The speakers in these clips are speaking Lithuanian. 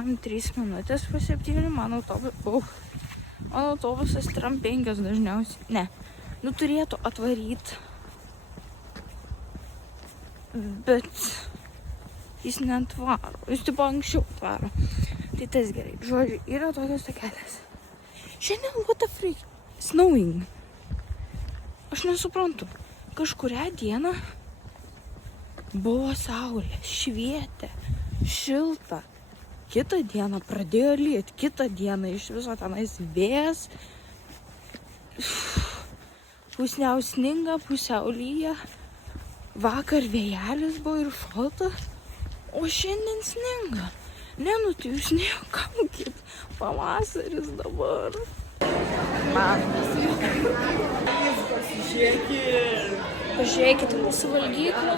valandą 3 minutės po 7, mano autobusas tram 5 dažniausiai. Ne, nu turėtų atvaryti, bet jis neatvaro, jis tipo anksčiau atvaro. Tai tas gerai. Žodžiu, yra tokios tokelės. Šiandien, what the freak, snowing. Aš nesuprantu. Kažkurią dieną buvo saulė, švietė, šilta. Kitą dieną pradėjo lyt, kitą dieną iš viso tenais vėjas. Pusiau sninga, pusiau lyja. Vakar vėjelis buvo ir šalta, o šiandien sninga. Ne, nu tai jūs nejuokaukit, pavasaris dabar. Pažiūrėkit, mūsų valgyklą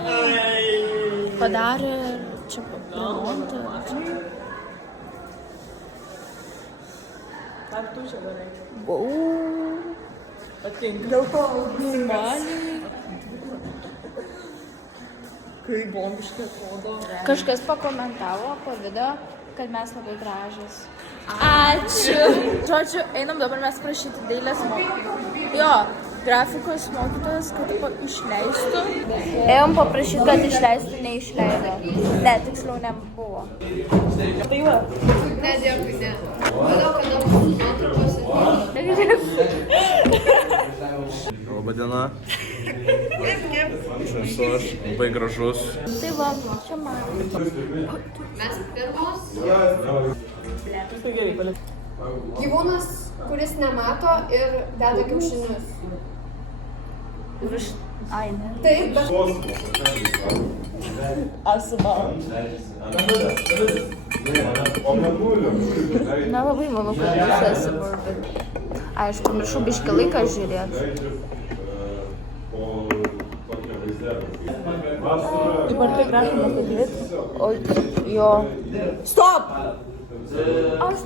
padarė čia remontą. Ar tu čia darai? Patinka. Dėl ko normaliai. Kaip bombiškai atrodo. Kažkas pakomentavo po video, kad mes labai gražios. Ačiū. Žodžiu, einam dabar mes prašyti dailės mokytojos. Jo, grafikos mokytojos, kad išleistų. Ėjom paprašyti, kad išleistų, neišleido. Ne, tiksliau nebuvo. Tai va. Ne, dėkui, ne. Manau, kad mūsų nuotraukos Labą dieną. Aš esu labai gražus. Tai va, čia man. mes pirmos. Tai gerai, palik. Gyvūnas, kuris nemato ir deda kiaušinius. Ai, ne. Taip, bet Asma. Nelabai manau, kad jūs esi bet aišku, miršau biškį laiką žiūrėti. Taip ar tai gražu nukadėti? O, jo. Stop! Aš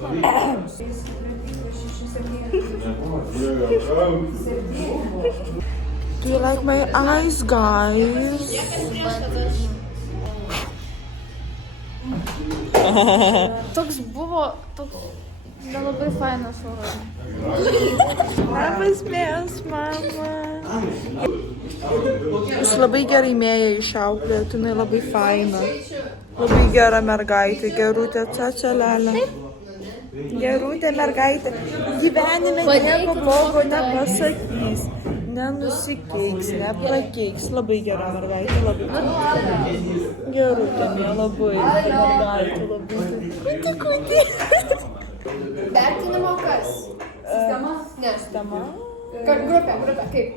Do you like my eyes, guys? toks buvo, toks nelabai fainas oras. Labas mės, mama. Jis labai gerai mėja išauklėti, jinai labai faina. Labai gera mergaitė, gerutė, cacalelė. Gerutė mergaitė, gyvenime nieko blogo nepasakys. Nenusikeiks, neprakeiks. Labai gera mergaitė, labai. Gerutė, labai mergaitė, labai. Kuti. vertinimo kas? Sistema? Ne. Sistema? Grupė, kaip?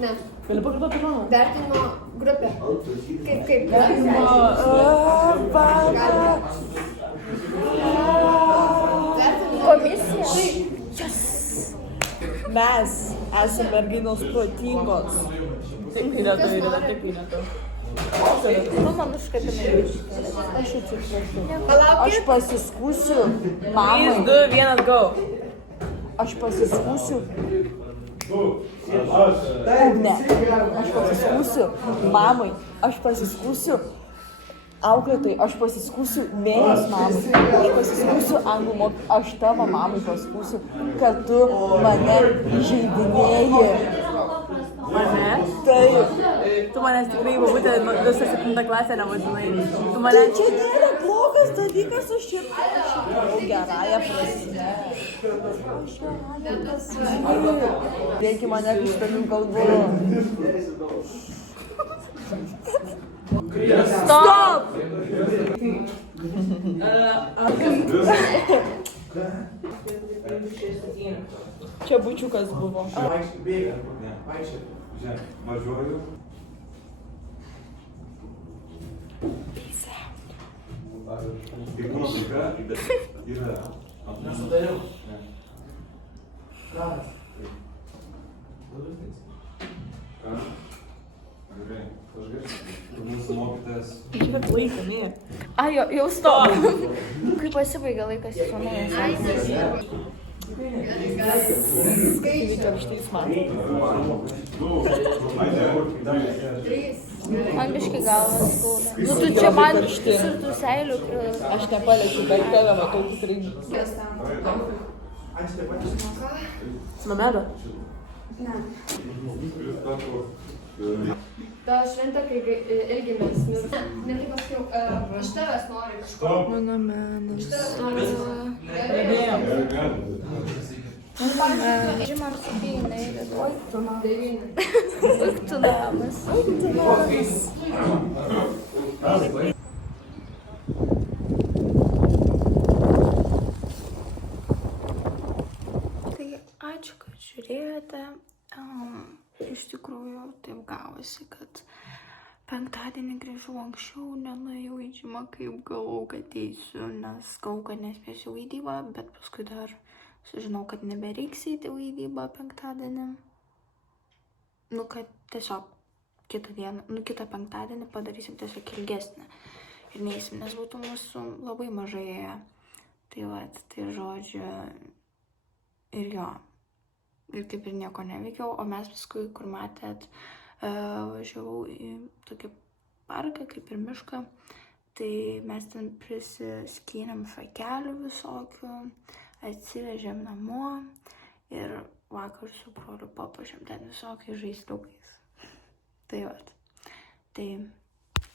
Ne. Gali pakartoti mano? Vertinimo grupė. Kaip? Komisija? Mes esame merginos protingos. Tik pinėtų ir yra tik pinėtų. Tu man užkabinai biškį. Aš atsiprašau. Aš pasiskūsiu mamai. 3, 2, 1, go. Aš pasiskūsiu. Ne. Aš pasiskūsiu mamai. Aš pasiskūsiu auklėtai. Aš pasiskūsiu vėjos mamai. Aš pasiskūsiu anglų mokytojai. Aš tavo mamai pasiskūsiu, kad tu mane įžeidinėji. Mane? Taip. Tu manęs tikrai babutė visą 7 klasę nevadinai. Tu mane... Tai čia nėra blogas dalykas, aš čia gerąją prasme. Aš gerąją prasme. Reikia mane kažkokį kalbų. Stop! Čia bučiukas buvo. Važiuoju. Gyvūnų liga yra. Nesudariau. Ką? Gerai, aš garsiai. Mūsų mokytojas. Kiek laiko, ne? Ai, jau stop. Kai pasibaigė laikas, jis nuojas. Skaičiu. Štai man. 3. Man biškai galvas skauda. Nu, tu čia man visur tų seilių. Aš nepaliečiu, bet tave matau tikrai. Mameda? Ta šventė, kai ilgimės. Ne taip pasakiau, iš tavęs nori kažko. Mano menas. Iš tavęs nori. Žinoma, supynai. Oi, tu man. 9. Uktų namas. Tai ačiū, kad žiūrėjote. Iš tikrųjų, taip gavosi, kad penktadienį grįžau anksčiau, nenuėjau į džimą, kaip galvau, kad eisiu, nes galvau, kad nespėsiu į vaidybą, bet paskui dar sužinau, kad nebereiks eiti į vaidybą penktadienį. Nu, kad tiesiog kitą penktadienį padarysim tiesiog ilgesnę. Ir neįsim, nes būtų mūsų labai mažai ėję. Tai tai žodžiu, ir jo. Ir kaip ir nieko neveikiau, o mes paskui, kur matėt, važiavau į tokį parką, kaip ir mišką, tai mes ten prisiskynėm šakelių visokių, atsivežėm namo ir vakar su broliu papuošėm ten visokiais žaisliukais. Tai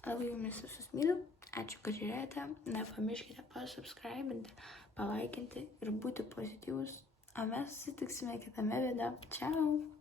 labai jumis visus myliu, ačiū, kad žiūrėjote, nepamirškite pasubscribinti, palaikinti ir būti pozityvus. O mes susitiksime kitame video. Ciao!